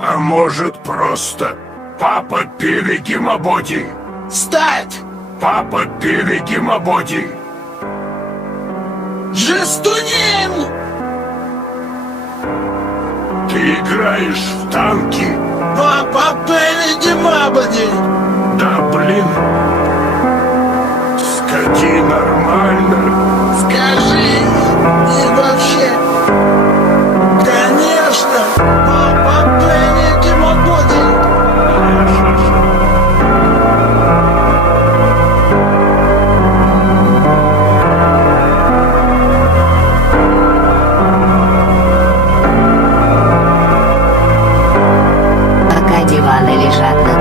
А может просто папа Перегимабоди? Стать! Папа Перегимабоди! Жестунин! Ты играешь в танки? Папа Перегимабоди! Да блин! Скажи нормально! Скажи! И вообще... Конечно! Папа Перегимабоди! Пока диваны лежат на